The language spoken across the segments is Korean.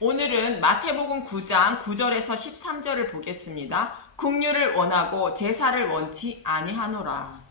오늘은 마태복음 9장 9절에서 13절을 보겠습니다. 긍휼을 원하고 제사를 원치 아니하노라.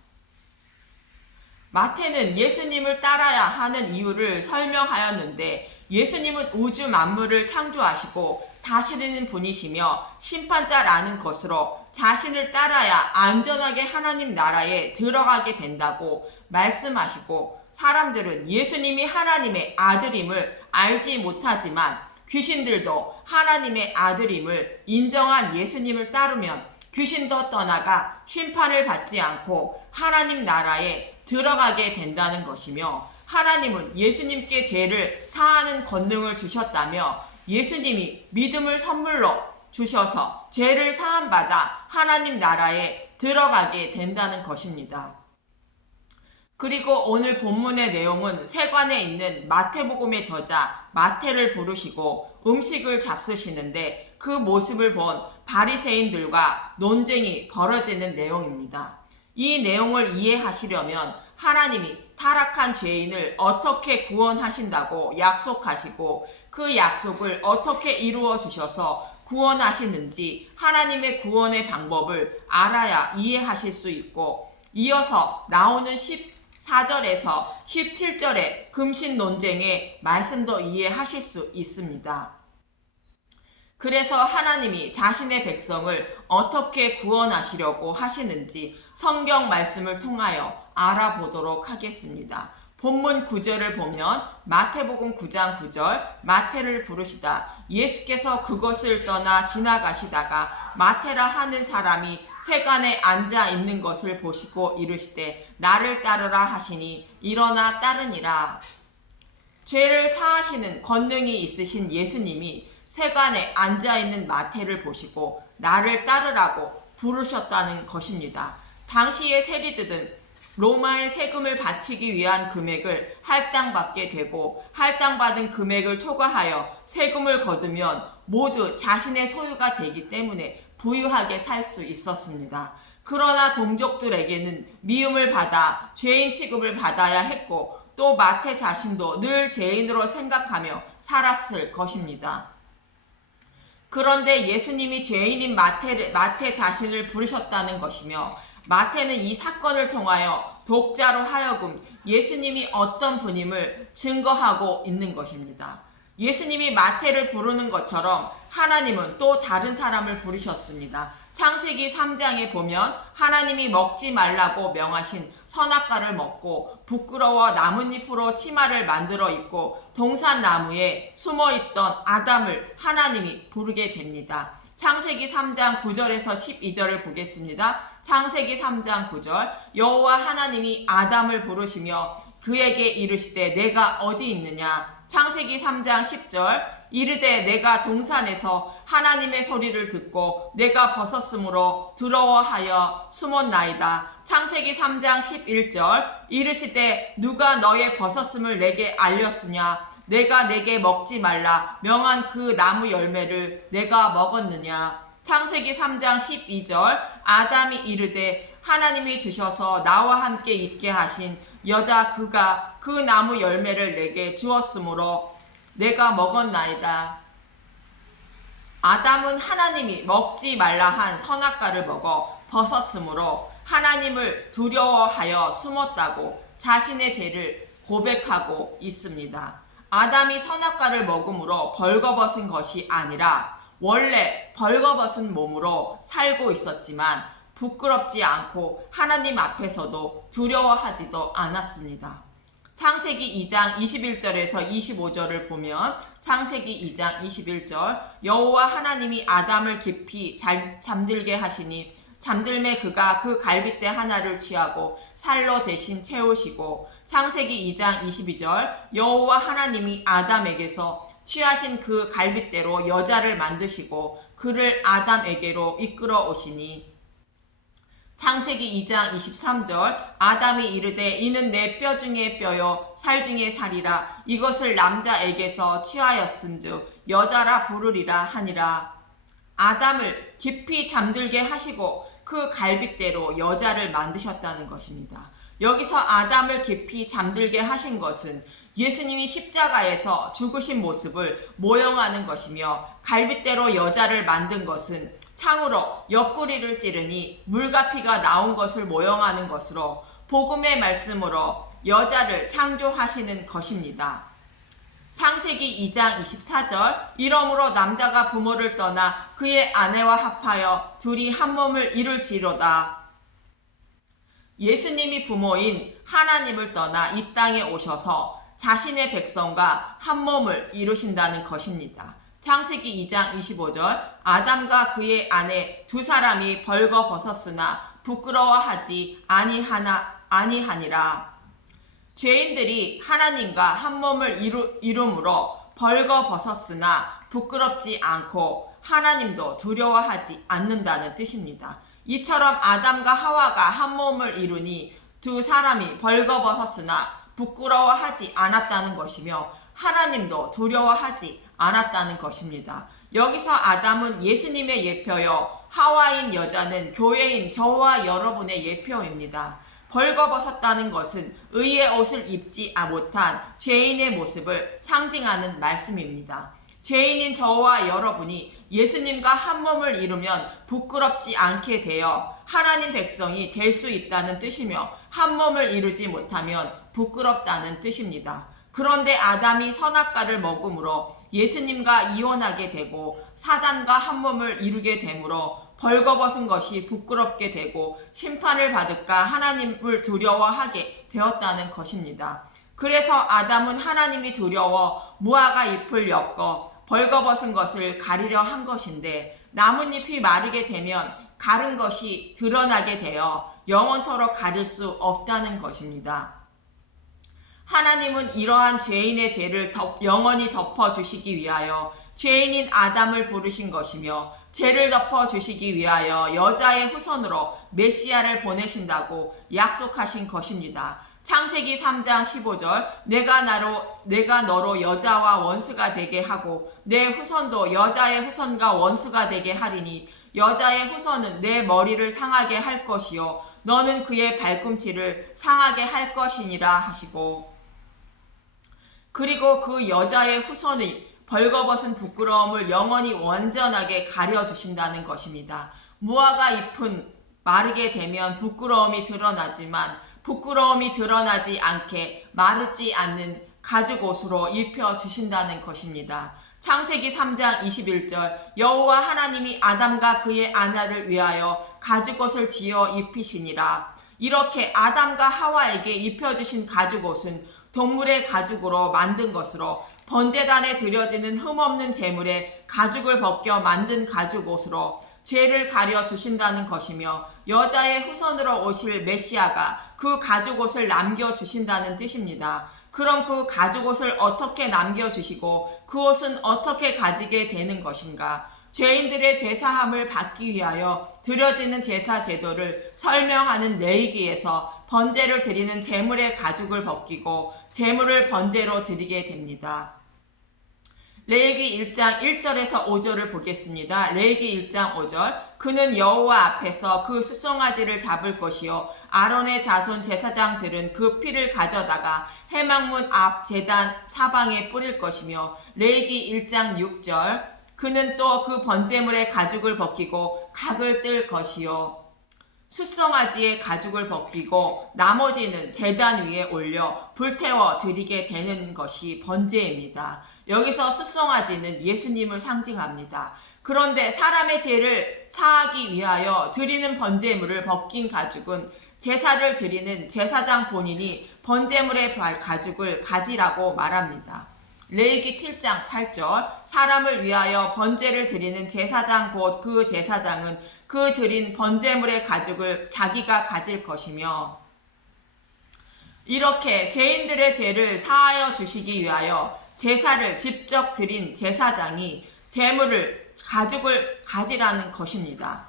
마태는 예수님을 따라야 하는 이유를 설명하였는데, 예수님은 우주 만물을 창조하시고 다스리는 분이시며 심판자라는 것으로 자신을 따라야 안전하게 하나님 나라에 들어가게 된다고 말씀하시고, 사람들은 예수님이 하나님의 아들임을 알지 못하지만 귀신들도 하나님의 아들임을 인정한 예수님을 따르면 귀신도 떠나가 심판을 받지 않고 하나님 나라에 들어가게 된다는 것이며, 하나님은 예수님께 죄를 사하는 권능을 주셨다며 예수님이 믿음을 선물로 주셔서 죄를 사함받아 하나님 나라에 들어가게 된다는 것입니다. 그리고 오늘 본문의 내용은 세관에 있는 마태복음의 저자 마태를 부르시고 음식을 잡수시는데, 그 모습을 본 바리새인들과 논쟁이 벌어지는 내용입니다. 이 내용을 이해하시려면 하나님이 타락한 죄인을 어떻게 구원하신다고 약속하시고 그 약속을 어떻게 이루어 주셔서 구원하시는지 하나님의 구원의 방법을 알아야 이해하실 수 있고, 이어서 나오는 14절에서 17절의 금신 논쟁의 말씀도 이해하실 수 있습니다. 그래서 하나님이 자신의 백성을 어떻게 구원하시려고 하시는지 성경 말씀을 통하여 알아보도록 하겠습니다. 본문 9절을 보면 마태복음 9장 9절, 마태를 부르시다 예수께서 그것을 떠나 지나가시다가 마태라 하는 사람이 세간에 앉아 있는 것을 보시고 이르시되 나를 따르라 하시니 일어나 따르니라. 죄를 사하시는 권능이 있으신 예수님이 세간에 앉아있는 마태를 보시고 나를 따르라고 부르셨다는 것입니다. 당시의 세리들은 로마의 세금을 바치기 위한 금액을 할당받게 되고, 할당받은 금액을 초과하여 세금을 거두면 모두 자신의 소유가 되기 때문에 부유하게 살 수 있었습니다. 그러나 동족들에게는 미움을 받아 죄인 취급을 받아야 했고, 또 마태 자신도 늘 죄인으로 생각하며 살았을 것입니다. 그런데 예수님이 죄인인 마태 자신을 부르셨다는 것이며, 마태는 이 사건을 통하여 독자로 하여금 예수님이 어떤 분임을 증거하고 있는 것입니다. 예수님이 마태를 부르는 것처럼 하나님은 또 다른 사람을 부르셨습니다. 창세기 3장에 보면 하나님이 먹지 말라고 명하신 선악과를 먹고 부끄러워 나뭇잎으로 치마를 만들어 입고 동산나무에 숨어있던 아담을 하나님이 부르게 됩니다. 창세기 3장 9절에서 12절을 보겠습니다. 창세기 3장 9절, 여호와 하나님이 아담을 부르시며 그에게 이르시되 내가 어디 있느냐. 창세기 3장 10절, 이르되 내가 동산에서 하나님의 소리를 듣고 내가 벗었으므로 두려워하여 숨었나이다. 창세기 3장 11절, 이르시되 누가 너의 벗었음을 내게 알렸으냐. 내가 내게 먹지 말라 명한 그 나무 열매를 내가 먹었느냐. 창세기 3장 12절, 아담이 이르되 하나님이 주셔서 나와 함께 있게 하신 여자 그가 그 나무 열매를 내게 주었으므로 내가 먹었나이다. 아담은 하나님이 먹지 말라 한 선악과를 먹어 벗었으므로 하나님을 두려워하여 숨었다고 자신의 죄를 고백하고 있습니다. 아담이 선악과를 먹음으로 벌거벗은 것이 아니라 원래 벌거벗은 몸으로 살고 있었지만 부끄럽지 않고 하나님 앞에서도 두려워하지도 않았습니다. 창세기 2장 21절에서 25절을 보면, 창세기 2장 21절, 여호와 하나님이 아담을 깊이 잠들게 하시니 잠들매 그가 그 갈빗대 하나를 취하고 살로 대신 채우시고, 창세기 2장 22절, 여호와 하나님이 아담에게서 취하신 그 갈빗대로 여자를 만드시고 그를 아담에게로 이끌어 오시니, 창세기 2장 23절, 아담이 이르되 이는 내 뼈 중에 뼈요 살 중에 살이라. 이것을 남자에게서 취하였은즉 여자라 부르리라 하니라. 아담을 깊이 잠들게 하시고 그 갈빗대로 여자를 만드셨다는 것입니다. 여기서 아담을 깊이 잠들게 하신 것은 예수님이 십자가에서 죽으신 모습을 모형하는 것이며, 갈빗대로 여자를 만든 것은 창으로 옆구리를 찌르니 물과 피가 나온 것을 모형하는 것으로 복음의 말씀으로 여자를 창조하시는 것입니다. 창세기 2장 24절, 이러므로 남자가 부모를 떠나 그의 아내와 합하여 둘이 한 몸을 이룰지로다. 예수님이 부모인 하나님을 떠나 이 땅에 오셔서 자신의 백성과 한 몸을 이루신다는 것입니다. 창세기 2장 25절, 아담과 그의 아내 두 사람이 벌거벗었으나 부끄러워하지 아니하니라. 죄인들이 하나님과 한 몸을 이룸으로 벌거벗었으나 부끄럽지 않고 하나님도 두려워하지 않는다는 뜻입니다. 이처럼 아담과 하와가 한 몸을 이루니 두 사람이 벌거벗었으나 부끄러워하지 않았다는 것이며, 하나님도 두려워하지 않았다는 것입니다. 여기서 아담은 예수님의 예표요, 하와인 여자는 교회인 저와 여러분의 예표입니다. 벌거벗었다는 것은 의의 옷을 입지 못한 죄인의 모습을 상징하는 말씀입니다. 죄인인 저와 여러분이 예수님과 한 몸을 이루면 부끄럽지 않게 되어 하나님 백성이 될 수 있다는 뜻이며, 한 몸을 이루지 못하면 부끄럽다는 뜻입니다. 그런데 아담이 선악과를 먹음으로 예수님과 이혼하게 되고 사단과 한 몸을 이루게 되므로 벌거벗은 것이 부끄럽게 되고 심판을 받을까 하나님을 두려워하게 되었다는 것입니다. 그래서 아담은 하나님이 두려워 무화과 잎을 엮어 벌거벗은 것을 가리려 한 것인데, 나뭇잎이 마르게 되면 가른 것이 드러나게 되어 영원토록 가릴 수 없다는 것입니다. 하나님은 이러한 죄인의 죄를 영원히 덮어주시기 위하여 죄인인 아담을 부르신 것이며, 죄를 덮어주시기 위하여 여자의 후손으로 메시아를 보내신다고 약속하신 것입니다. 창세기 3장 15절, 내가 너로 여자와 원수가 되게 하고 내 후손도 여자의 후손과 원수가 되게 하리니 여자의 후손은 내 머리를 상하게 할 것이요 너는 그의 발꿈치를 상하게 할 것이니라 하시고, 그리고 그 여자의 후손의 벌거벗은 부끄러움을 영원히 완전하게 가려주신다는 것입니다. 무화과 잎은 마르게 되면 부끄러움이 드러나지만 부끄러움이 드러나지 않게 마르지 않는 가죽옷으로 입혀주신다는 것입니다. 창세기 3장 21절, 여호와 하나님이 아담과 그의 아내를 위하여 가죽옷을 지어 입히시니라. 이렇게 아담과 하와에게 입혀주신 가죽옷은 동물의 가죽으로 만든 것으로 번제단에 드려지는 흠없는 제물에 가죽을 벗겨 만든 가죽옷으로 죄를 가려 주신다는 것이며, 여자의 후손으로 오실 메시아가 그 가죽옷을 남겨주신다는 뜻입니다. 그럼 그 가죽옷을 어떻게 남겨주시고 그 옷은 어떻게 가지게 되는 것인가? 죄인들의 죄사함을 받기 위하여 드려지는 제사 제도를 설명하는 레위기에서 번제를 드리는 제물의 가죽을 벗기고 제물을 번제로 드리게 됩니다. 레위기 1장 1절에서 5절을 보겠습니다. 레위기 1장 5절, 그는 여호와 앞에서 그 숫송아지를 잡을 것이요 아론의 자손 제사장들은 그 피를 가져다가 회막문 앞 제단 사방에 뿌릴 것이며, 레위기 1장 6절, 그는 또 그 번제물의 가죽을 벗기고 각을 뜰 것이요 숫송아지의 가죽을 벗기고 나머지는 제단 위에 올려 불태워 드리게 되는 것이 번제입니다. 여기서 숫송아지는 예수님을 상징합니다. 그런데 사람의 죄를 사하기 위하여 드리는 번제물을 벗긴 가죽은 제사를 드리는 제사장 본인이 번제물의 가죽을 가지라고 말합니다. 레위기 7장 8절, 사람을 위하여 번제를 드리는 제사장 곧 그 제사장은 그 드린 번제물의 가죽을 자기가 가질 것이며, 이렇게 죄인들의 죄를 사하여 주시기 위하여 제사를 직접 드린 제사장이 가죽을 가지라는 것입니다.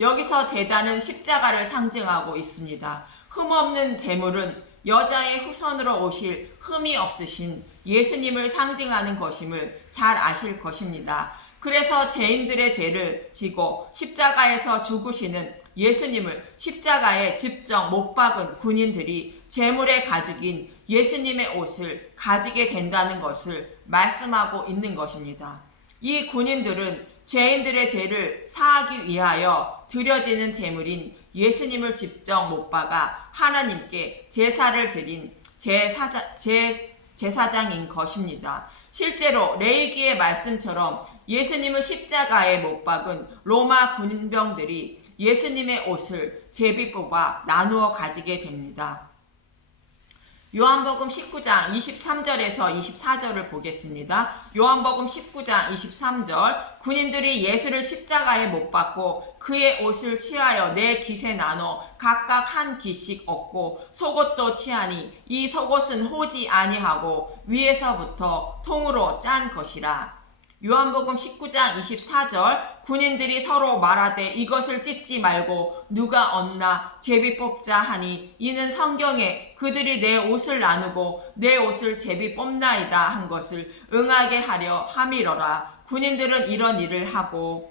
여기서 제단은 십자가를 상징하고 있습니다. 흠없는 제물은 여자의 후손으로 오실 흠이 없으신 예수님을 상징하는 것임을 잘 아실 것입니다. 그래서 죄인들의 죄를 지고 십자가에서 죽으시는 예수님을 십자가에 직접 못 박은 군인들이 재물의 가죽인 예수님의 옷을 가지게 된다는 것을 말씀하고 있는 것입니다. 이 군인들은 죄인들의 죄를 사하기 위하여 드려지는 제물인 예수님을 직접 못 박아 하나님께 제사를 드린 제사장인 것입니다. 실제로 레위기의 말씀처럼 예수님을 십자가에 못 박은 로마 군병들이 예수님의 옷을 제비 뽑아 나누어 가지게 됩니다. 요한복음 19장 23절에서 24절을 보겠습니다. 요한복음 19장 23절 군인들이 예수를 십자가에 못 박고 그의 옷을 취하여 네 깃에 나눠 각각 한 깃씩 얻고 속옷도 취하니 이 속옷은 호지 아니하고 위에서부터 통으로 짠 것이라. 요한복음 19장 24절 군인들이 서로 말하되 이것을 찢지 말고 누가 얻나 제비 뽑자 하니 이는 성경에 그들이 내 옷을 나누고 내 옷을 제비 뽑나이다 한 것을 응하게 하려 함이러라. 군인들은 이런 일을 하고.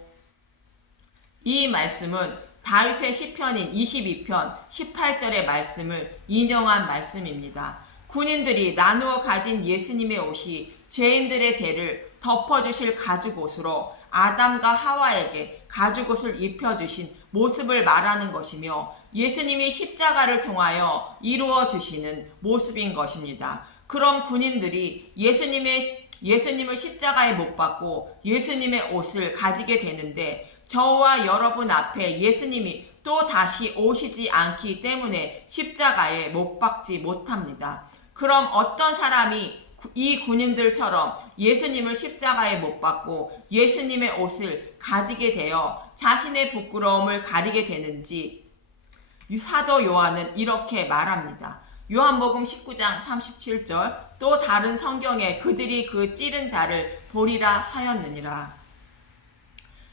이 말씀은 다윗의 시편인 22편 18절의 말씀을 인용한 말씀입니다. 군인들이 나누어 가진 예수님의 옷이 죄인들의 죄를 덮어주실 가죽옷으로 아담과 하와에게 가죽옷을 입혀주신 모습을 말하는 것이며 예수님이 십자가를 통하여 이루어 주시는 모습인 것입니다. 그럼 군인들이 예수님을 십자가에 못 박고 예수님의 옷을 가지게 되는데 저와 여러분 앞에 예수님이 또 다시 오시지 않기 때문에 십자가에 못 박지 못합니다. 그럼 어떤 사람이 이 군인들처럼 예수님을 십자가에 못 박고 예수님의 옷을 가지게 되어 자신의 부끄러움을 가리게 되는지 사도 요한은 이렇게 말합니다. 요한복음 19장 37절 또 다른 성경에 그들이 그 찌른 자를 보리라 하였느니라.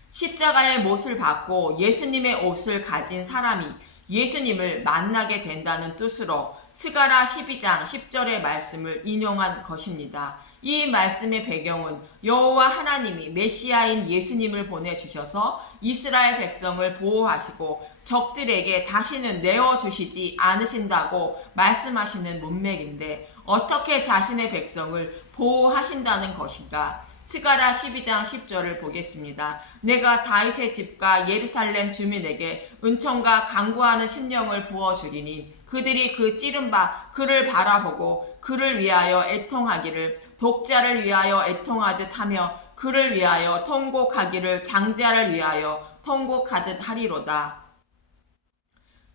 십자가의 못을 받고 예수님의 옷을 가진 사람이 예수님을 만나게 된다는 뜻으로 스가랴 12장 10절의 말씀을 인용한 것입니다. 이 말씀의 배경은 여호와 하나님이 메시아인 예수님을 보내주셔서 이스라엘 백성을 보호하시고 적들에게 다시는 내어주시지 않으신다고 말씀하시는 문맥인데 어떻게 자신의 백성을 보호하신다는 것인가? 스가랴 12장 10절을 보겠습니다. 내가 다윗의 집과 예루살렘 주민에게 은총과 간구하는 심령을 부어주리니 그들이 그 찌른 바 그를 바라보고 그를 위하여 애통하기를 독자를 위하여 애통하듯 하며 그를 위하여 통곡하기를 장자를 위하여 통곡하듯 하리로다.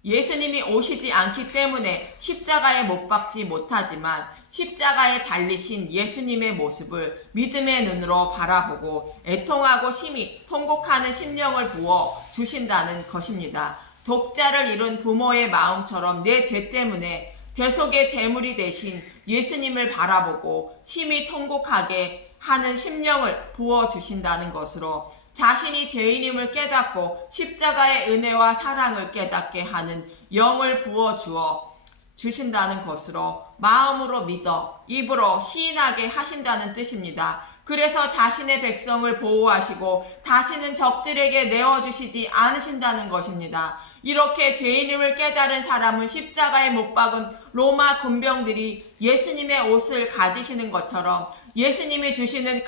예수님이 오시지 않기 때문에 십자가에 못 박지 못하지만 십자가에 달리신 예수님의 모습을 믿음의 눈으로 바라보고 애통하고 심히 통곡하는 심령을 부어 주신다는 것입니다. 독자를 잃은 부모의 마음처럼 내 죄 때문에 대속의 제물이 되신 예수님을 바라보고 심히 통곡하게 하는 심령을 부어주신다는 것으로 자신이 죄인임을 깨닫고 십자가의 은혜와 사랑을 깨닫게 하는 영을 부어주어 주신다는 것으로 마음으로 믿어 입으로 시인하게 하신다는 뜻입니다. 그래서 자신의 백성을 보호하시고 다시는 적들에게 내어주시지 않으신다는 것입니다. 이렇게 죄인임을 깨달은 사람은 십자가에 못 박은 로마 군병들이 예수님의 옷을 가지시는 것처럼 예수님이 주시는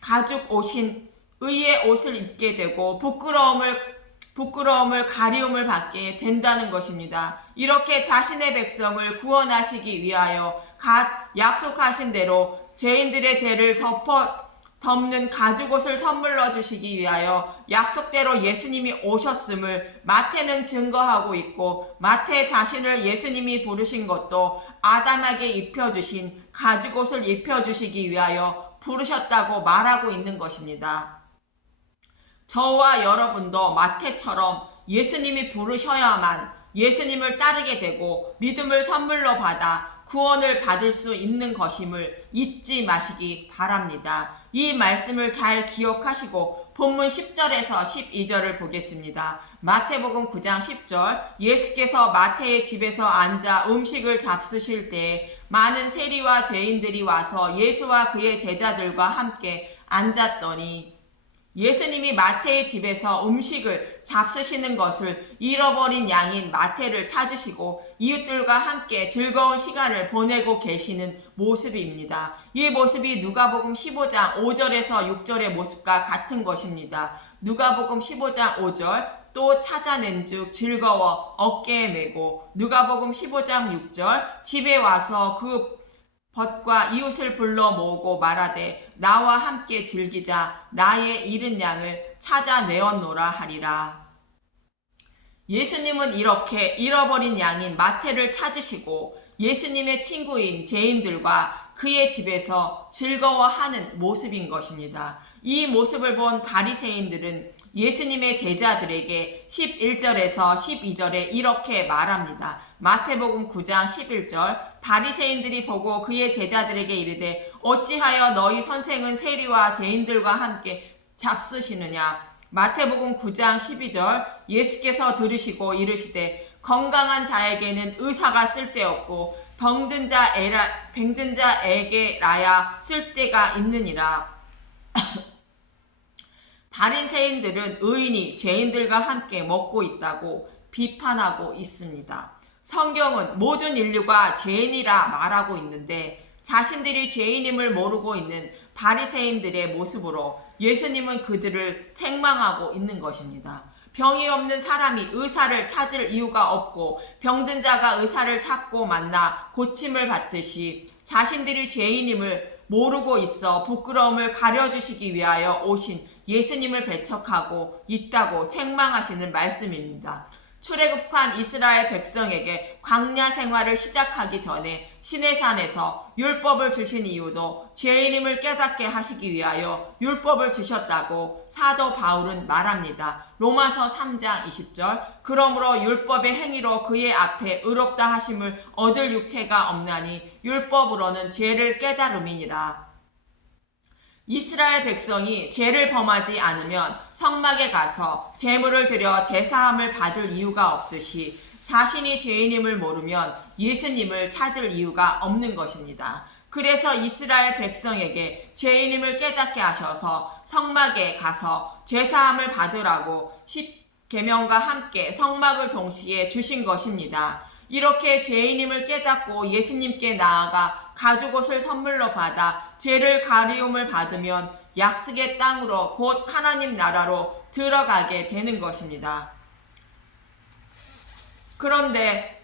가죽옷인 의의 옷을 입게 되고 부끄러움을 가리움을 받게 된다는 것입니다. 이렇게 자신의 백성을 구원하시기 위하여 약속하신 대로 죄인들의 죄를 덮는 가죽옷을 선물로 주시기 위하여 약속대로 예수님이 오셨음을 마태는 증거하고 있고 마태 자신을 예수님이 부르신 것도 아담에게 입혀주신 가죽옷을 입혀주시기 위하여 부르셨다고 말하고 있는 것입니다. 저와 여러분도 마태처럼 예수님이 부르셔야만 예수님을 따르게 되고 믿음을 선물로 받아 구원을 받을 수 있는 것임을 잊지 마시기 바랍니다. 이 말씀을 잘 기억하시고 본문 10절에서 12절을 보겠습니다. 마태복음 9장 10절, 예수께서 마태의 집에서 앉아 음식을 잡수실 때 많은 세리와 죄인들이 와서 예수와 그의 제자들과 함께 앉았더니, 예수님이 마태의 집에서 음식을 잡수시는 것을 잃어버린 양인 마태를 찾으시고 이웃들과 함께 즐거운 시간을 보내고 계시는 모습입니다. 이 모습이 누가복음 15장 5절에서 6절의 모습과 같은 것입니다. 누가복음 15장 5절, 또 찾아낸즉 즐거워 어깨에 메고, 누가복음 15장 6절, 집에 와서 그 벗과 이웃을 불러 모으고 말하되 나와 함께 즐기자, 나의 잃은 양을 찾아내었노라 하리라. 예수님은 이렇게 잃어버린 양인 마태를 찾으시고 예수님의 친구인 죄인들과 그의 집에서 즐거워하는 모습인 것입니다. 이 모습을 본 바리새인들은 예수님의 제자들에게 11절에서 12절에 이렇게 말합니다. 마태복음 9장 11절, 바리새인들이 보고 그의 제자들에게 이르되 어찌하여 너희 선생은 세리와 죄인들과 함께 잡수시느냐. 마태복음 9장 12절, 예수께서 들으시고 이르시되 건강한 자에게는 의사가 쓸데없고 병든 자에게라야 쓸데가 있느니라. 바리새인들은 의인이 죄인들과 함께 먹고 있다고 비판하고 있습니다. 성경은 모든 인류가 죄인이라 말하고 있는데 자신들이 죄인임을 모르고 있는 바리새인들의 모습으로 예수님은 그들을 책망하고 있는 것입니다. 병이 없는 사람이 의사를 찾을 이유가 없고 병든 자가 의사를 찾고 만나 고침을 받듯이 자신들이 죄인임을 모르고 있어 부끄러움을 가려주시기 위하여 오신 예수님을 배척하고 있다고 책망하시는 말씀입니다. 출애굽한 이스라엘 백성에게 광야 생활을 시작하기 전에 시내산에서 율법을 주신 이유도 죄인임을 깨닫게 하시기 위하여 율법을 주셨다고 사도 바울은 말합니다. 로마서 3장 20절, 그러므로 율법의 행위로 그의 앞에 의롭다 하심을 얻을 육체가 없나니 율법으로는 죄를 깨달음이니라. 이스라엘 백성이 죄를 범하지 않으면 성막에 가서 제물을 드려 제사함을 받을 이유가 없듯이 자신이 죄인임을 모르면 예수님을 찾을 이유가 없는 것입니다. 그래서 이스라엘 백성에게 죄인임을 깨닫게 하셔서 성막에 가서 제사함을 받으라고 십계명과 함께 성막을 동시에 주신 것입니다. 이렇게 죄인임을 깨닫고 예수님께 나아가 가죽옷을 선물로 받아 죄를 가리움을 받으면 약속의 땅으로 곧 하나님 나라로 들어가게 되는 것입니다. 그런데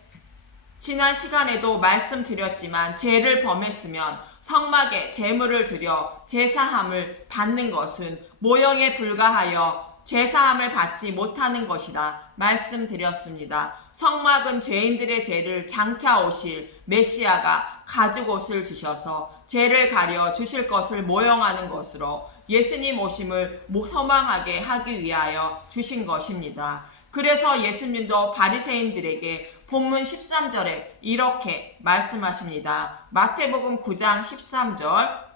지난 시간에도 말씀드렸지만 죄를 범했으면 성막에 제물을 드려 제사함을 받는 것은 모형에 불과하여 제사함을 받지 못하는 것이라 말씀드렸습니다. 성막은 죄인들의 죄를 장차 오실 메시아가 가죽옷을 주셔서 죄를 가려 주실 것을 모형하는 것으로 예수님 오심을 소망하게 하기 위하여 주신 것입니다. 그래서 예수님도 바리새인들에게 본문 13절에 이렇게 말씀하십니다. 마태복음 9장 13절,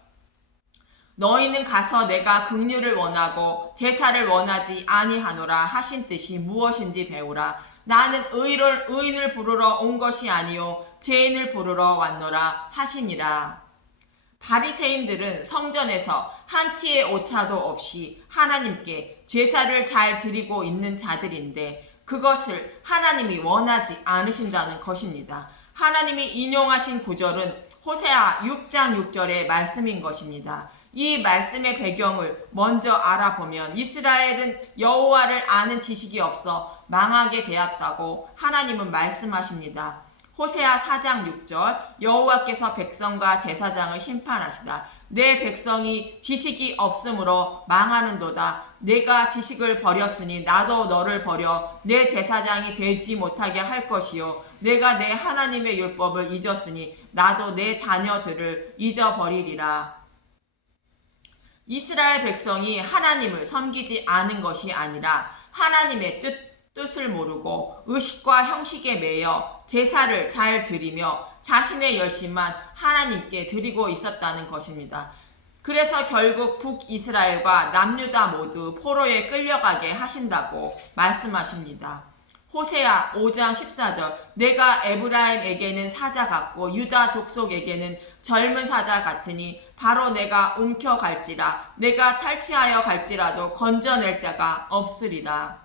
너희는 가서 내가 긍휼을 원하고 제사를 원하지 아니하노라 하신 뜻이 무엇인지 배우라. 나는 의인을 부르러 온 것이 아니요 죄인을 부르러 왔노라 하시니라. 바리새인들은 성전에서 한치의 오차도 없이 하나님께 제사를 잘 드리고 있는 자들인데 그것을 하나님이 원하지 않으신다는 것입니다. 하나님이 인용하신 구절은 호세아 6장 6절의 말씀인 것입니다. 이 말씀의 배경을 먼저 알아보면 이스라엘은 여호와를 아는 지식이 없어 망하게 되었다고 하나님은 말씀하십니다. 호세아 4장 6절, 여호와께서 백성과 제사장을 심판하시다. 내 백성이 지식이 없으므로 망하는도다. 내가 지식을 버렸으니 나도 너를 버려 내 제사장이 되지 못하게 할 것이요 내가 내 하나님의 율법을 잊었으니 나도 내 자녀들을 잊어버리리라. 이스라엘 백성이 하나님을 섬기지 않은 것이 아니라 하나님의 뜻을 모르고 의식과 형식에 매여 제사를 잘 드리며 자신의 열심만 하나님께 드리고 있었다는 것입니다. 그래서 결국 북이스라엘과 남유다 모두 포로에 끌려가게 하신다고 말씀하십니다. 호세아 5장 14절 내가 에브라임에게는 사자 같고 유다 족속에게는 젊은 사자 같으니 바로 내가 움켜갈지라 내가 탈취하여 갈지라도 건져낼 자가 없으리라.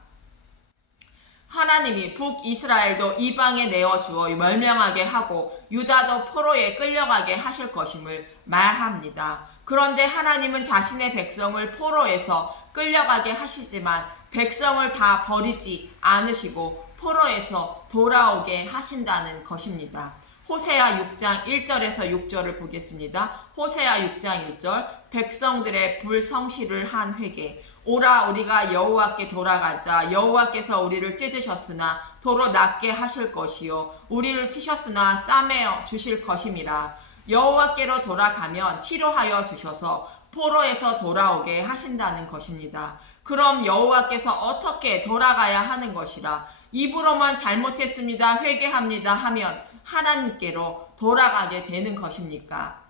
하나님이 북이스라엘도 이방에 내어주어 멸명하게 하고 유다도 포로에 끌려가게 하실 것임을 말합니다. 그런데 하나님은 자신의 백성을 포로에서 끌려가게 하시지만 백성을 다 버리지 않으시고 포로에서 돌아오게 하신다는 것입니다. 호세아 6장 1절에서 6절을 보겠습니다. 호세아 6장 1절 백성들의 불성실을 한 회개 오라 우리가 여호와께 돌아가자. 여호와께서 우리를 찢으셨으나 도로 낫게 하실 것이요 우리를 치셨으나 싸매어 주실 것임이라. 여호와께로 돌아가면 치료하여 주셔서 포로에서 돌아오게 하신다는 것입니다. 그럼 여호와께서 어떻게 돌아가야 하는 것이라? 입으로만 잘못했습니다 회개합니다 하면 하나님께로 돌아가게 되는 것입니까?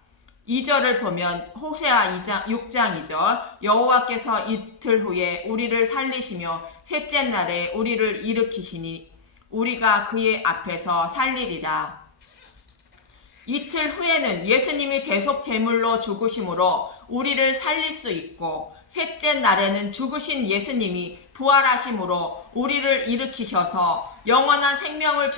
2절을 보면 호세아 6장 2절 여호와께서 이틀 후에 우리를 살리시며 셋째 날에 우리를 일으키시니 우리가 그의 앞에서 살리리라. 이틀 후에는 예수님이 대속 제물로 죽으심으로 우리를 살릴 수 있고 셋째 날에는 죽으신 예수님이 부활하심으로 우리를 일으키셔서 영원한 생명을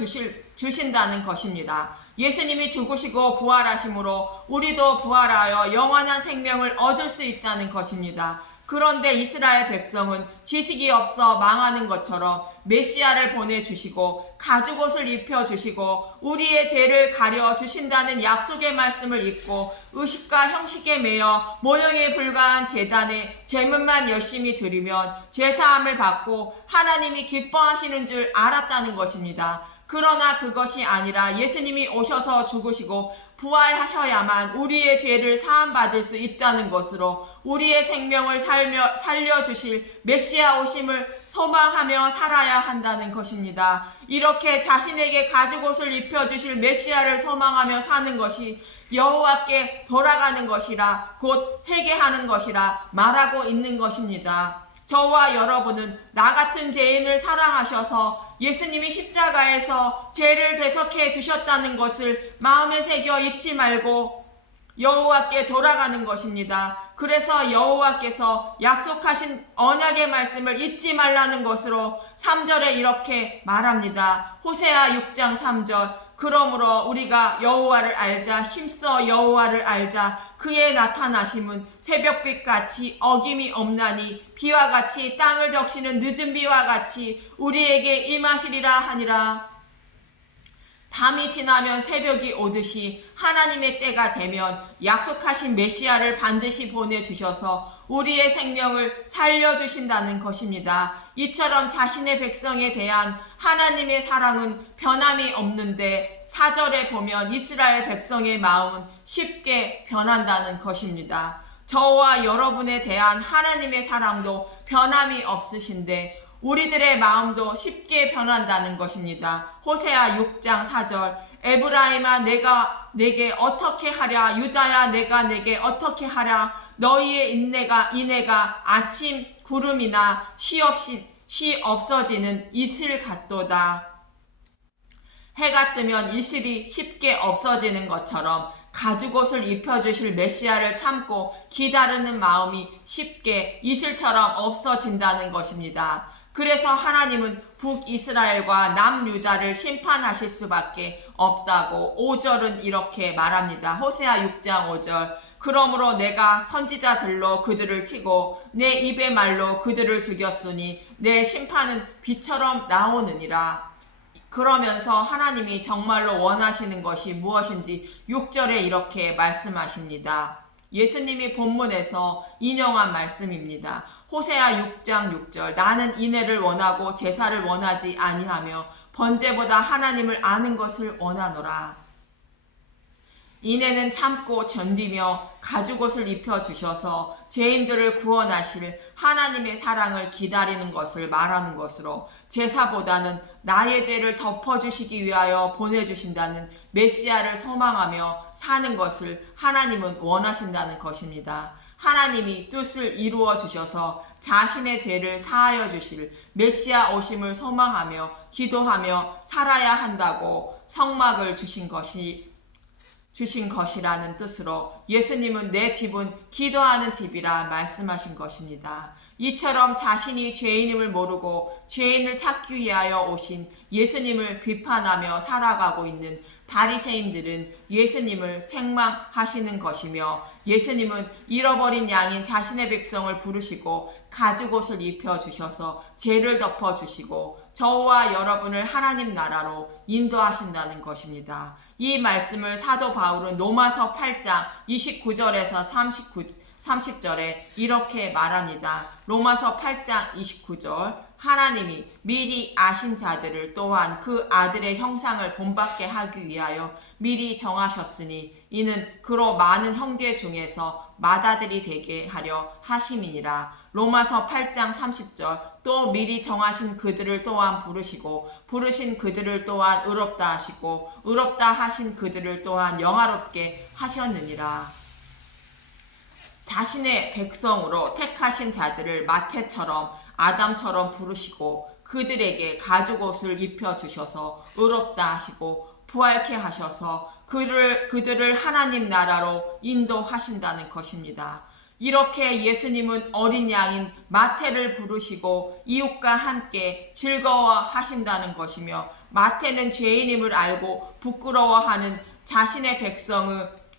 주신다는 것입니다. 예수님이 죽으시고 부활하심으로 우리도 부활하여 영원한 생명을 얻을 수 있다는 것입니다. 그런데 이스라엘 백성은 지식이 없어 망하는 것처럼 메시아를 보내주시고 가죽옷을 입혀주시고 우리의 죄를 가려주신다는 약속의 말씀을 잊고 의식과 형식에 매여 모형에 불과한 제단에 제물만 열심히 드리면 죄사함을 받고 하나님이 기뻐하시는 줄 알았다는 것입니다. 그러나 그것이 아니라 예수님이 오셔서 죽으시고 부활하셔야만 우리의 죄를 사함받을 수 있다는 것으로 우리의 생명을 살려주실 메시아 오심을 소망하며 살아야 한다는 것입니다. 이렇게 자신에게 가죽옷을 입혀주실 메시아를 소망하며 사는 것이 여호와께 돌아가는 것이라 곧 회개하는 것이라 말하고 있는 것입니다. 저와 여러분은 나 같은 죄인을 사랑하셔서 예수님이 십자가에서 죄를 대속해 주셨다는 것을 마음에 새겨 잊지 말고 여호와께 돌아가는 것입니다. 그래서 여호와께서 약속하신 언약의 말씀을 잊지 말라는 것으로 3절에 이렇게 말합니다. 호세아 6장 3절 그러므로 우리가 여호와를 알자 힘써 여호와를 알자 그의 나타나심은 새벽빛같이 어김이 없나니 비와 같이 땅을 적시는 늦은 비와 같이 우리에게 임하시리라 하니라. 밤이 지나면 새벽이 오듯이 하나님의 때가 되면 약속하신 메시아를 반드시 보내주셔서 우리의 생명을 살려주신다는 것입니다. 이처럼 자신의 백성에 대한 하나님의 사랑은 변함이 없는데 4절에 보면 이스라엘 백성의 마음은 쉽게 변한다는 것입니다. 저와 여러분에 대한 하나님의 사랑도 변함이 없으신데 우리들의 마음도 쉽게 변한다는 것입니다. 호세아 6장 4절 에브라임아 내가 내게 어떻게 하랴 유다야 내가 내게 어떻게 하랴 너희의 인내가 아침 구름이나 시 없어지는 이슬 같도다. 해가 뜨면 이슬이 쉽게 없어지는 것처럼 가죽옷을 입혀주실 메시아를 참고 기다리는 마음이 쉽게 이슬처럼 없어진다는 것입니다. 그래서 하나님은 북이스라엘과 남유다를 심판하실 수밖에 없다고 5절은 이렇게 말합니다. 호세아 6장 5절 그러므로 내가 선지자들로 그들을 치고 내 입의 말로 그들을 죽였으니 내 심판은 비처럼 나오느니라. 그러면서 하나님이 정말로 원하시는 것이 무엇인지 6절에 이렇게 말씀하십니다. 예수님이 본문에서 인용한 말씀입니다. 호세아 6장 6절 나는 인애를 원하고 제사를 원하지 아니하며 번제보다 하나님을 아는 것을 원하노라. 인애는 참고 견디며 가죽옷을 입혀주셔서 죄인들을 구원하실 하나님의 사랑을 기다리는 것을 말하는 것으로 제사보다는 나의 죄를 덮어주시기 위하여 보내주신다는 메시아를 소망하며 사는 것을 하나님은 원하신다는 것입니다. 하나님이 뜻을 이루어 주셔서 자신의 죄를 사하여 주실 메시아 오심을 소망하며 기도하며 살아야 한다고 성막을 주신 것이라는 뜻으로 예수님은 내 집은 기도하는 집이라 말씀하신 것입니다. 이처럼 자신이 죄인임을 모르고 죄인을 찾기 위하여 오신 예수님을 비판하며 살아가고 있는 바리새인들은 예수님을 책망하시는 것이며, 예수님은 잃어버린 양인 자신의 백성을 부르시고 가죽옷을 입혀주셔서 죄를 덮어주시고 저와 여러분을 하나님 나라로 인도하신다는 것입니다. 이 말씀을 사도 바울은 로마서 8장 29절에서 30절에 이렇게 말합니다. 로마서 8장 29절, 하나님이 미리 아신 자들을 또한 그 아들의 형상을 본받게 하기 위하여 미리 정하셨으니 이는 그로 많은 형제 중에서 맏아들이 되게 하려 하심이니라. 로마서 8장 30절, 또 미리 정하신 그들을 또한 부르시고 부르신 그들을 또한 의롭다 하시고 의롭다 하신 그들을 또한 영화롭게 하셨느니라. 자신의 백성으로 택하신 자들을 마태처럼 아담처럼 부르시고 그들에게 가죽옷을 입혀주셔서 의롭다 하시고 부활케 하셔서 그들을 하나님 나라로 인도하신다는 것입니다. 이렇게 예수님은 어린 양인 마태를 부르시고 이웃과 함께 즐거워하신다는 것이며, 마태는 죄인임을 알고 부끄러워하는 자신의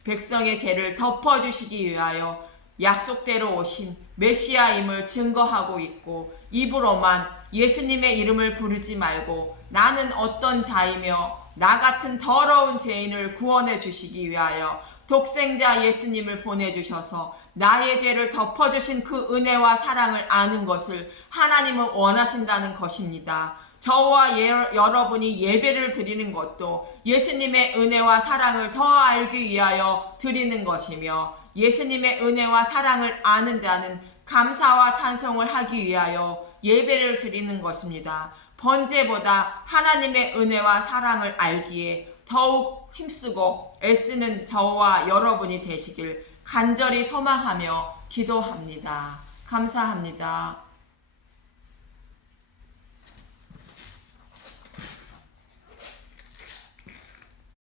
백성의 죄를 덮어주시기 위하여 약속대로 오신 메시아임을 증거하고 있고, 입으로만 예수님의 이름을 부르지 말고 나는 어떤 자이며 나 같은 더러운 죄인을 구원해 주시기 위하여 독생자 예수님을 보내주셔서 나의 죄를 덮어주신 그 은혜와 사랑을 아는 것을 하나님은 원하신다는 것입니다. 저와 여러분이 예배를 드리는 것도 예수님의 은혜와 사랑을 더 알기 위하여 드리는 것이며, 예수님의 은혜와 사랑을 아는 자는 감사와 찬송을 하기 위하여 예배를 드리는 것입니다. 번제보다 하나님의 은혜와 사랑을 알기에 더욱 힘쓰고 애쓰는 저와 여러분이 되시길 간절히 소망하며 기도합니다. 감사합니다.